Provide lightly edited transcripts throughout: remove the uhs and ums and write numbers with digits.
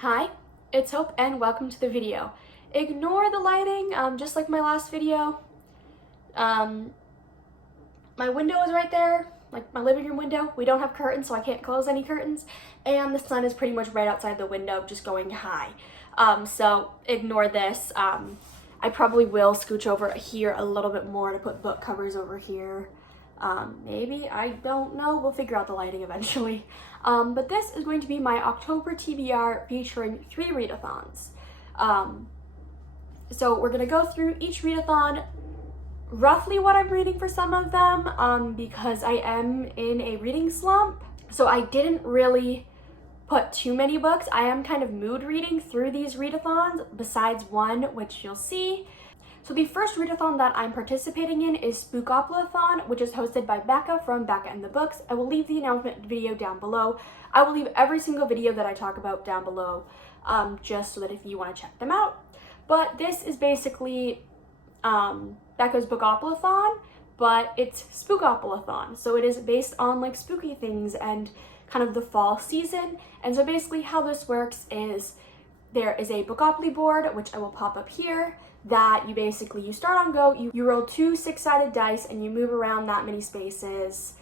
Hi, it's Hope and welcome to the video. Ignore the lighting, just like my last video. My window is right there, like my living room window. We don't have curtains, so I can't close any curtains. And the sun is pretty much right outside the window, just going high. So ignore this. I probably will scooch over here a little bit more to put book covers over here. Maybe, I don't know, we'll figure out the lighting eventually. But this is going to be my October TBR featuring 3 readathons. So we're gonna go through each readathon, roughly what I'm reading for some of them, because I am in a reading slump. So I didn't really put too many books. I am kind of mood reading through these readathons, besides one, which you'll see. So the first readathon that I'm participating in is Spookyathon, which is hosted by Becca from Becca and the Books. I will leave the announcement video down below. I will leave every single video that I talk about down below, just so that if you want to check them out. But this is basically Becca's Bookathon, but it's Spookyathon. So it is based on like spooky things and kind of the fall season. And so basically how this works is there is a Bookopoly board, which I will pop up here, that you start on go, you roll 2 6-sided dice and you move around that many spaces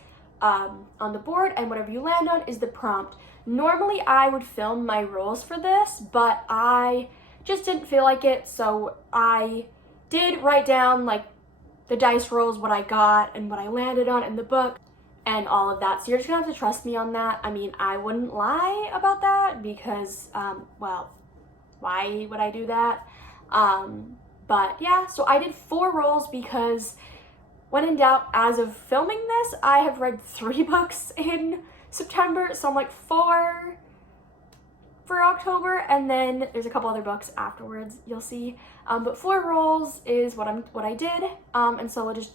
on the board, and whatever you land on is the prompt. Normally I would film my rolls for this, but I just didn't feel like it, so I did write down like the dice rolls, what I got and what I landed on in the book and all of that. So you're just gonna have to trust me on that. I mean, I wouldn't lie about that because, well, why would I do that? But yeah, so I did 4 rolls because when in doubt, as of filming this, I have read 3 books in September, so I'm like 4 for October, and then there's a couple other books afterwards, you'll see. But 4 rolls is what I did, and so we'll just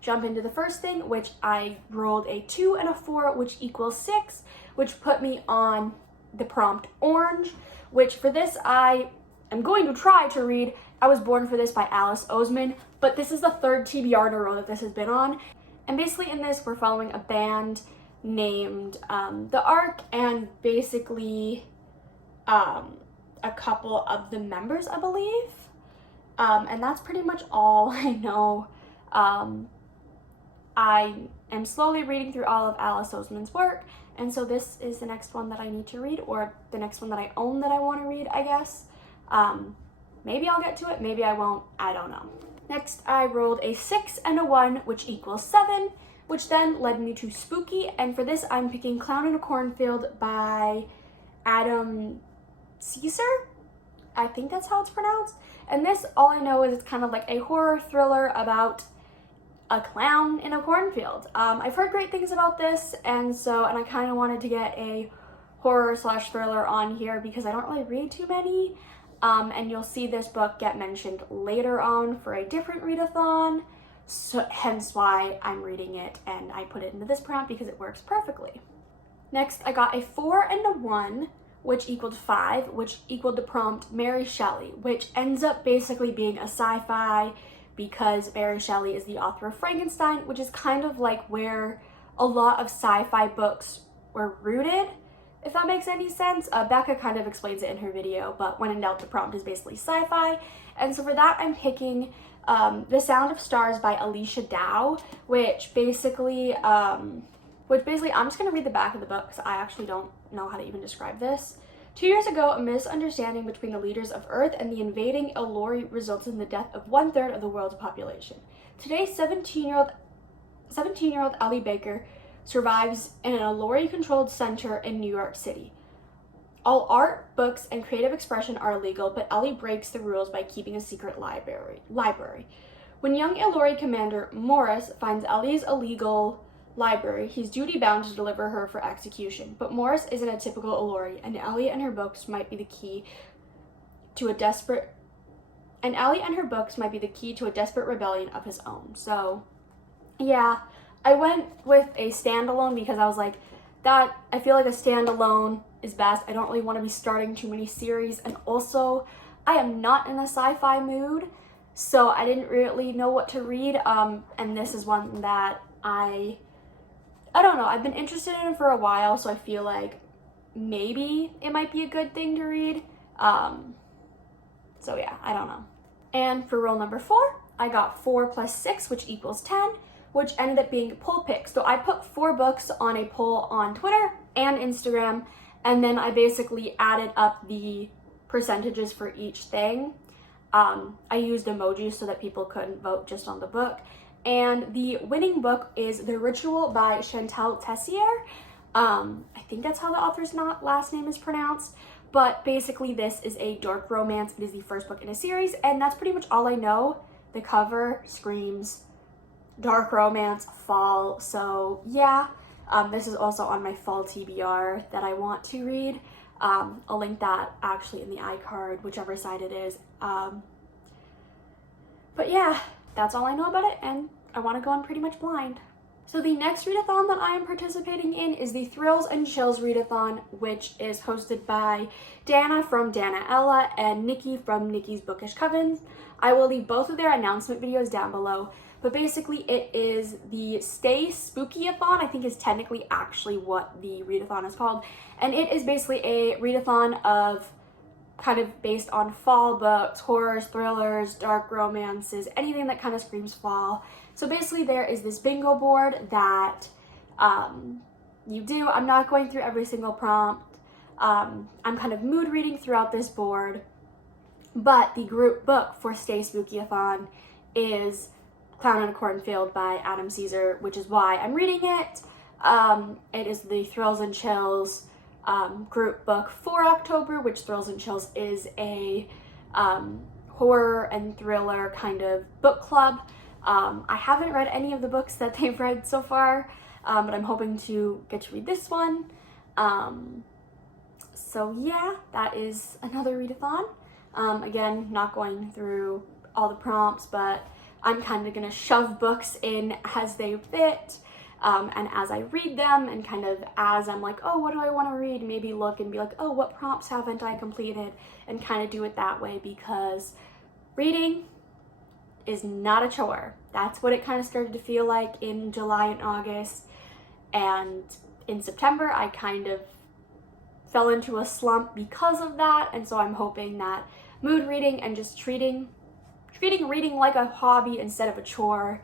jump into the first thing, which I rolled a 2 and a 4, which equals 6, which put me on the prompt orange, which for this I am going to try to read I Was Born for This by Alice Oseman, but this is the 3rd TBR in a row that this has been on. And basically in this, we're following a band named The Ark, and basically a couple of the members, I believe. And that's pretty much all I know. I am slowly reading through all of Alice Oseman's work, and so this is the next one that I need to read, or the next one that I own that I want to read, I guess. Maybe I'll get to it, maybe I won't, I don't know. Next, I rolled a 6 and a 1, which equals 7, which then led me to Spooky, and for this I'm picking Clown in a Cornfield by Adam Caesar? I think that's how it's pronounced. And this, all I know is it's kind of like a horror thriller about a clown in a cornfield. I've heard great things about this, and I kind of wanted to get a horror / thriller on here because I don't really read too many. And you'll see this book get mentioned later on for a different readathon, so hence why I'm reading it and I put it into this prompt because it works perfectly. Next, I got a 4 and a 1, which equaled 5, which equaled the prompt Mary Shelley, which ends up basically being a sci-fi because Mary Shelley is the author of Frankenstein, which is kind of like where a lot of sci-fi books were rooted, if that makes any sense. Becca kind of explains it in her video, but when in doubt, the prompt is basically sci-fi. And so for that, I'm picking The Sound of Stars by Alicia Dow, which basically, I'm just gonna read the back of the book because I actually don't know how to even describe this. 2 years ago, a misunderstanding between the leaders of Earth and the invading Elori results in the death of 1/3 of the world's population. Today, 17-year-old Ellie Baker survives in an Elori-controlled center in New York City. All art, books, and creative expression are illegal, but Ellie breaks the rules by keeping a secret library. When young Elori commander Morris finds Ellie's illegal library, he's duty-bound to deliver her for execution. But Morris isn't a typical Elori, and Ellie and her books might be the key to a desperate rebellion of his own. So, yeah. I went with a standalone because I was like, I feel like a standalone is best. I don't really want to be starting too many series, and also I am not in a sci-fi mood, so I didn't really know what to read, and this is one that I don't know, I've been interested in it for a while, so I feel like maybe it might be a good thing to read. So yeah, I don't know. And for rule number 4, I got 4 plus 6, which equals 10, which ended up being poll picks. So I put 4 books on a poll on Twitter and Instagram, and then I basically added up the percentages for each thing. I used emojis so that people couldn't vote just on the book. And the winning book is The Ritual by Chantal Tessier. I think that's how the author's last name is pronounced. But basically this is a dark romance. It is the first book in a series, and that's pretty much all I know. The cover screams dark romance, fall, so yeah. This is also on my fall TBR that I want to read. I'll link that actually in the iCard, whichever side it is. But yeah, that's all I know about it, and I want to go in pretty much blind. So the next readathon that I am participating in is the Thrills and Chills readathon, which is hosted by Dana from Dana Ella and Niki from Niki's Bookish Coven. I will leave both of their announcement videos down below, but basically it is the Stay Spookyathon, I think is technically actually what the readathon is called, and it is basically a readathon of kind of based on fall books, horrors, thrillers, dark romances, anything that kind of screams fall. So basically there is this bingo board that you do. I'm not going through every single prompt. I'm kind of mood reading throughout this board, but the group book for Stay Spookyathon is Clown in a Cornfield by Adam Caesar, which is why I'm reading it. It is the Thrills and Chills group book for October, which Thrills and Chills is a horror and thriller kind of book club. I haven't read any of the books that they've read so far, but I'm hoping to get to read this one. So yeah, that is another readathon. Again, not going through all the prompts, but I'm kind of gonna shove books in as they fit, and as I read them, and kind of as I'm like, oh, what do I want to read? Maybe look and be like, oh, what prompts haven't I completed? And kind of do it that way, because reading is not a chore. That's what it kind of started to feel like in July and August, and in September I kind of fell into a slump because of that, and so I'm hoping that mood reading and just treating reading like a hobby instead of a chore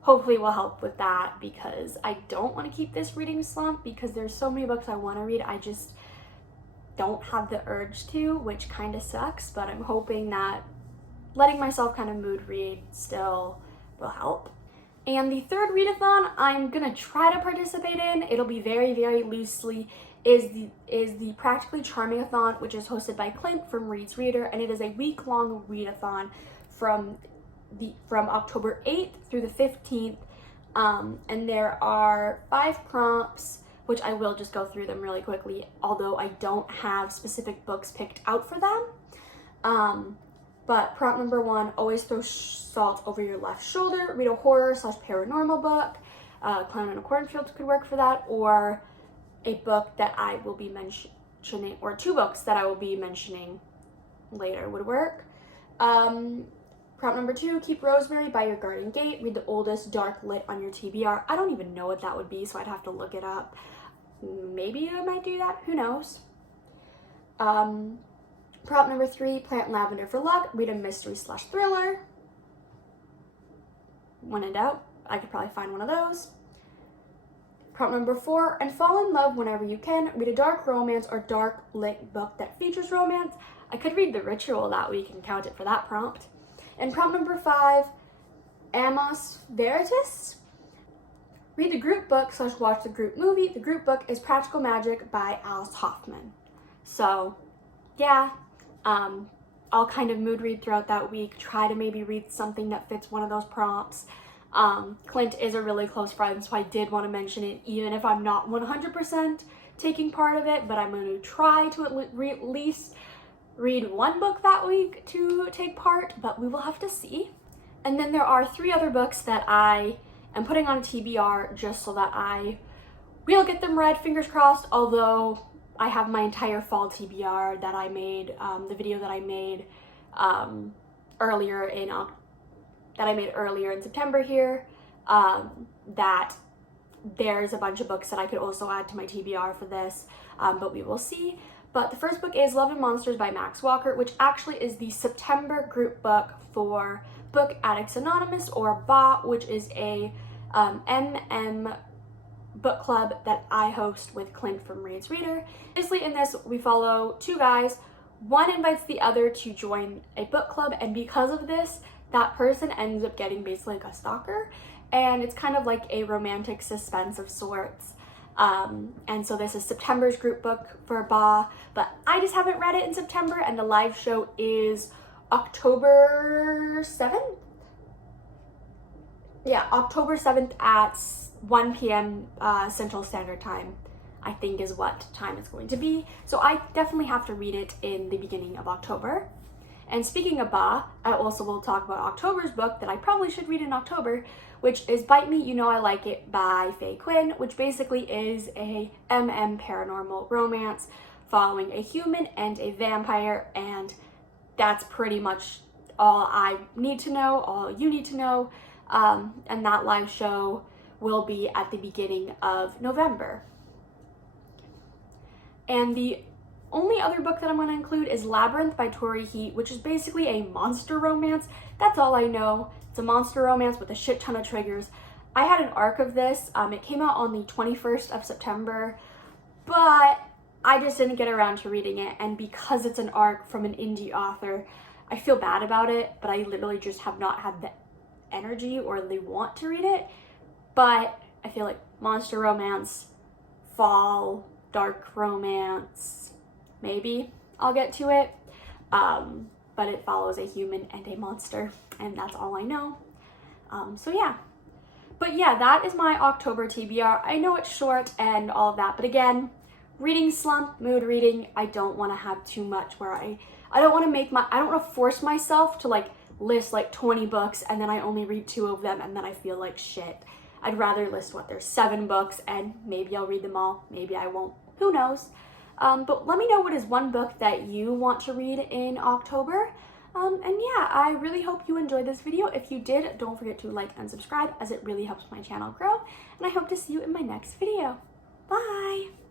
hopefully will help with that, because I don't want to keep this reading slump, because there's so many books I want to read, I just don't have the urge to, which kind of sucks, but I'm hoping that letting myself kind of mood read still will help. And the third readathon I'm gonna try to participate in, it'll be very, very loosely, is the Practically Charming-a-thon, which is hosted by Clint from Reads Reader, and it is a week-long readathon from October 8th through the 15th, and there are 5 prompts, which I will just go through them really quickly, although I don't have specific books picked out for them. But prompt number 1, always throw salt over your left shoulder, read a horror/paranormal book. Clown in a Cornfield could work for that, or a book that I will be mentioning, or 2 books that I will be mentioning later would work. Prompt number 2, keep Rosemary by your garden gate, read the oldest dark lit on your TBR. I don't even know what that would be, so I'd have to look it up. Maybe I might do that, who knows. Prompt number 3, plant lavender for luck, read a mystery/thriller. When in doubt, I could probably find one of those. Prompt number 4, and fall in love whenever you can, read a dark romance or dark lit book that features romance. I could read The Ritual that week and count it for that prompt. And prompt number 5, Amos Veritas, read the group book/watch the group movie. The group book is Practical Magic by Alice Hoffman. So yeah, I'll kind of mood read throughout that week, try to maybe read something that fits one of those prompts. Clint is a really close friend, so I did want to mention it, even if I'm not 100% taking part of it, but I'm going to try to at least read 1 book that week to take part, but we will have to see. And then there are 3 other books that I am putting on a TBR just so that I will get them read, fingers crossed, although I have my entire fall TBR that I made, the video that I made earlier in September here, that there's a bunch of books that I could also add to my TBR for this. but we will see. But the first book is Love and Monsters by Max Walker, which actually is the September group book for Book Addicts Anonymous, or BA, which is a MM book club that I host with Clint from Reads Reader. Basically in this, we follow two guys. One invites the other to join a book club, and because of this, that person ends up getting basically like a stalker, and it's kind of like a romantic suspense of sorts. And so this is September's group book for BA, but I just haven't read it in September, and the live show is October 7th? Yeah, October 7th at 1 p.m. Central Standard Time, I think is what time it's going to be. So I definitely have to read it in the beginning of October. And speaking of BA, I also will talk about October's book that I probably should read in October, which is Bite Me, You Know I Like It by Faye Quinn, which basically is a paranormal romance following a human and a vampire, and that's pretty much all I need to know, all you need to know, and that live show will be at the beginning of November. And the only other book that I'm going to include is Labyrinth by Tori Heat, which is basically a monster romance. That's all I know. It's a monster romance with a shit ton of triggers. I had an arc of this. It came out on the 21st of September, but I just didn't get around to reading it. And because it's an arc from an indie author, I feel bad about it, but I literally just have not had the energy or the want to read it. But I feel like monster romance, fall, dark romance, maybe I'll get to it. But it follows a human and a monster, and that's all I know. So yeah. But yeah, that is my October TBR. I know it's short and all of that, but again, reading slump, mood reading, I don't want to have too much where I don't want to I don't want to force myself to like list like 20 books and then I only read 2 of them and then I feel like shit. I'd rather list there's 7 books and maybe I'll read them all, maybe I won't, who knows. But let me know what is one book that you want to read in October. And yeah, I really hope you enjoyed this video. If you did, don't forget to like and subscribe, as it really helps my channel grow. And I hope to see you in my next video. Bye!